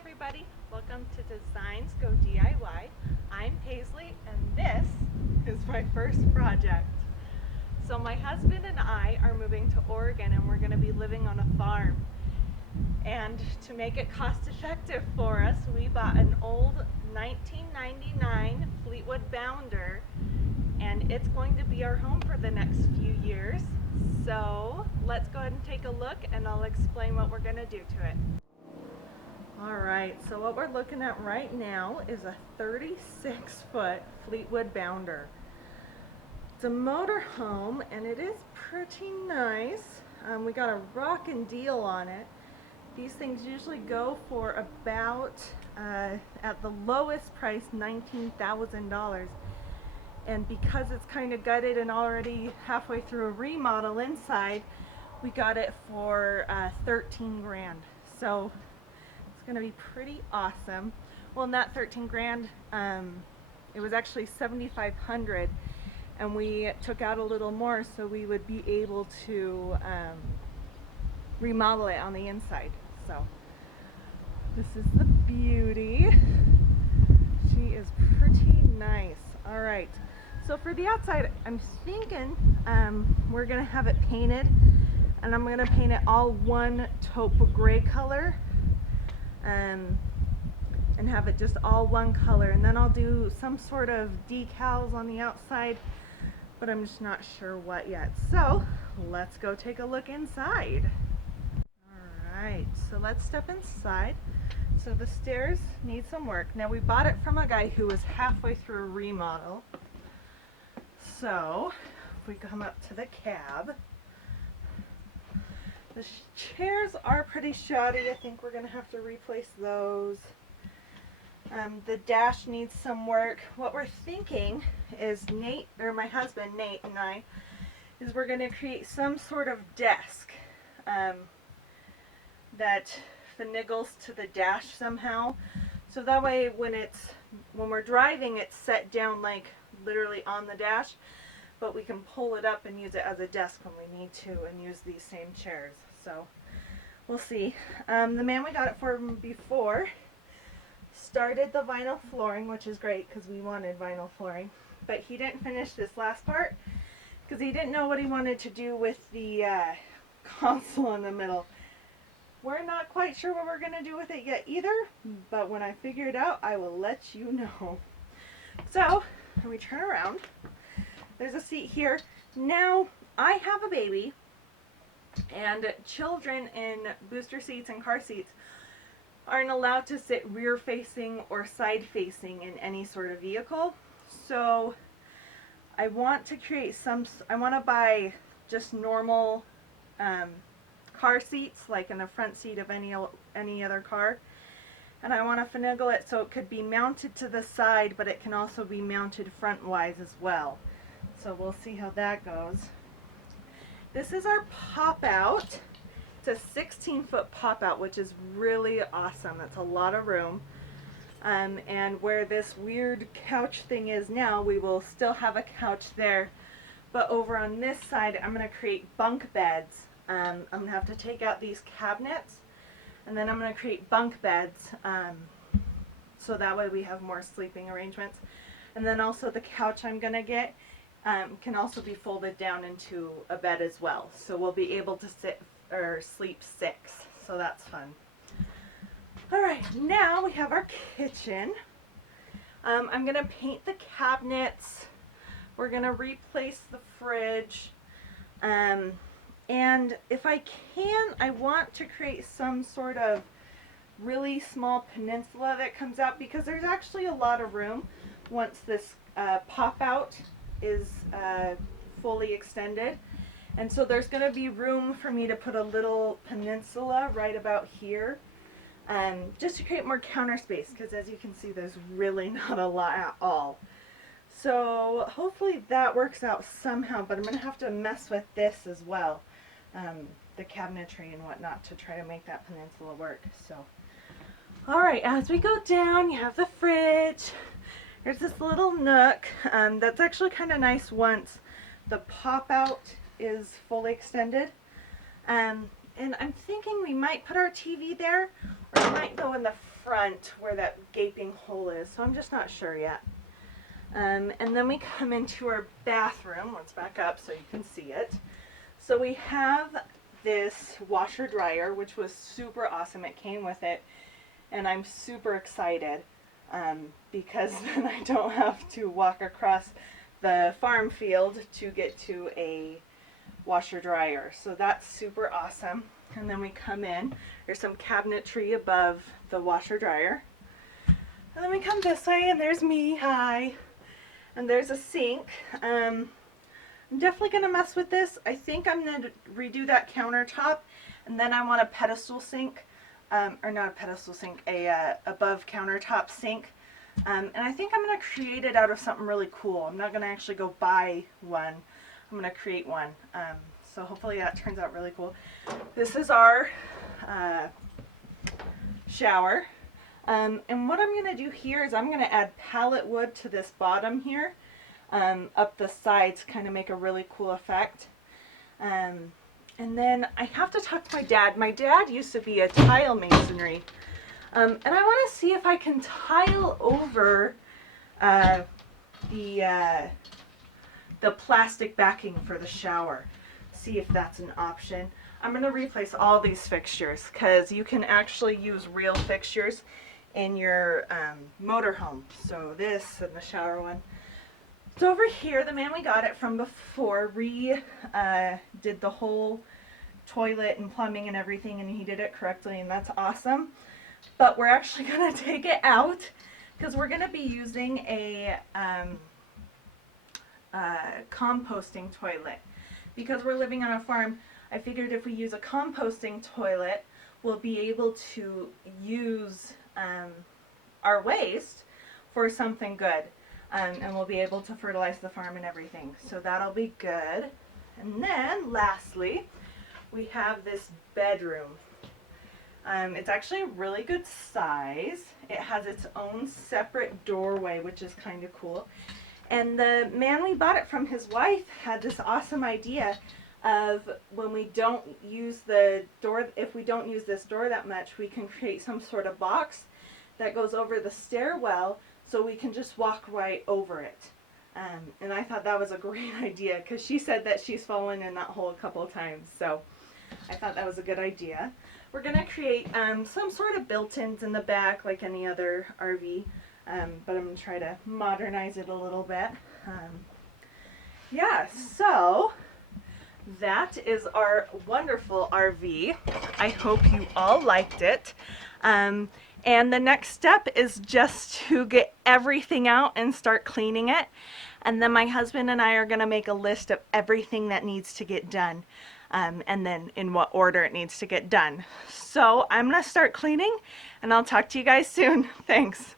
everybody, welcome to Designs Go DIY. I'm Paisley and this is my first project. So my husband and I are moving to Oregon and we're going to be living on a farm. And to make it cost effective for us, we bought an old 1999 Fleetwood Bounder and it's going to be our home for the next few years. So let's go ahead and take a look and I'll explain what we're going to do to it. Alright, so what we're looking at right now is a 36-foot Fleetwood Bounder. It's a motor home and it is pretty nice. We got a rockin' deal on it. These things usually go for about, at the lowest price, $19,000. And because it's kind of gutted and already halfway through a remodel inside, we got it for 13 grand. So it's going to be pretty awesome. Well, not 13 grand, it was actually 7,500, and we took out a little more so we would be able to remodel it on the inside. So this is the beauty. She is pretty nice. All right, so for the outside, I'm thinking we're going to have it painted, and I'm going to paint it all one taupe gray color. And have it just all one color, and then I'll do some sort of decals on the outside, but I'm just not sure what yet. So let's go take a look inside. Alright, so let's step inside. So the stairs need some work. Now we bought it from a guy who was halfway through a remodel. So if we come up to the cab, the chairs are pretty shoddy. I think we're going to have to replace those. The dash needs some work. What we're thinking is Nate, or my husband Nate and I, is we're going to create some sort of desk that finagles to the dash somehow. So that way when we're driving, it's set down like literally on the dash. But we can pull it up and use it as a desk when we need to, and use these same chairs. So we'll see. The man we got it for before started the vinyl flooring, which is great because we wanted vinyl flooring, but he didn't finish this last part because he didn't know what he wanted to do with the console in the middle. We're not quite sure what we're going to do with it yet either, but when I figure it out, I will let you know. So when we turn around, there's a seat here. Now, I have a baby, and children in booster seats and car seats aren't allowed to sit rear facing or side facing in any sort of vehicle. So I want to create I want to buy just normal car seats, like in the front seat of any other car. And I want to finagle it so it could be mounted to the side, but it can also be mounted front-wise as well. So we'll see how that goes. This is our pop-out. It's a 16-foot pop-out, which is really awesome. That's a lot of room. And where this weird couch thing is now, we will still have a couch there. But over on this side, I'm going to create bunk beds. I'm going to have to take out these cabinets, and then I'm going to create bunk beds, so that way we have more sleeping arrangements. And then also the couch I'm going to get can also be folded down into a bed as well. So we'll be able to sit or sleep 6. So that's fun. Alright, now we have our kitchen. I'm going to paint the cabinets. We're going to replace the fridge. And if I can, I want to create some sort of really small peninsula that comes out, because there's actually a lot of room once this pop-out is fully extended. And so there's going to be room for me to put a little peninsula right about here, just to create more counter space, because as you can see, there's really not a lot at all. So hopefully that works out somehow, but I'm going to have to mess with this as well, the cabinetry and whatnot, to try to make that peninsula work. So alright, as we go down, you have the fridge. There's this little nook that's actually kind of nice once the pop-out is fully extended. And I'm thinking we might put our TV there, Or it might go in the front where that gaping hole is, so I'm just not sure yet. And then we come into our bathroom. Let's back up so you can see it. So we have this washer dryer, which was super awesome. It came with it, and I'm super excited because then I don't have to walk across the farm field to get to a washer dryer. So that's super awesome. And then we come in. There's some cabinetry above the washer dryer. And then we come this way, and there's me. Hi. And there's a sink. I'm definitely going to mess with this. I think I'm going to redo that countertop, and then I want a pedestal sink, or not a pedestal sink, a above countertop sink. And I think I'm going to create it out of something really cool. I'm not going to actually go buy one. I'm going to create one. So hopefully that turns out really cool. This is our shower. And what I'm going to do here is I'm going to add pallet wood to this bottom here, up the sides, kind of make a really cool effect. And then I have to talk to my dad. My dad used to be a tile masonry. And I want to see if I can tile over the plastic backing for the shower. See if that's an option. I'm going to replace all these fixtures because you can actually use real fixtures in your motorhome. So this and the shower one. So over here, the man we got it from before did the whole toilet and plumbing and everything, and he did it correctly, and that's awesome. But we're actually going to take it out because we're going to be using a composting toilet. Because we're living on a farm, I figured if we use a composting toilet, we'll be able to use our waste for something good. And we'll be able to fertilize the farm and everything. So that'll be good. And then, lastly, we have this bedroom. It's actually a really good size. It has its own separate doorway, which is kind of cool. And the man we bought it from, his wife, had this awesome idea of when we don't use the door, if we don't use this door that much, we can create some sort of box that goes over the stairwell so we can just walk right over it. And I thought that was a great idea because she said that she's fallen in that hole a couple of times. So I thought that was a good idea. We're going to create some sort of built-ins in the back like any other RV. But I'm going to try to modernize it a little bit. Yeah, so that is our wonderful RV. I hope you all liked it. And the next step is just to get everything out and start cleaning it. And then my husband and I are going to make a list of everything that needs to get done. And then in what order it needs to get done. So I'm going to start cleaning, and I'll talk to you guys soon. Thanks.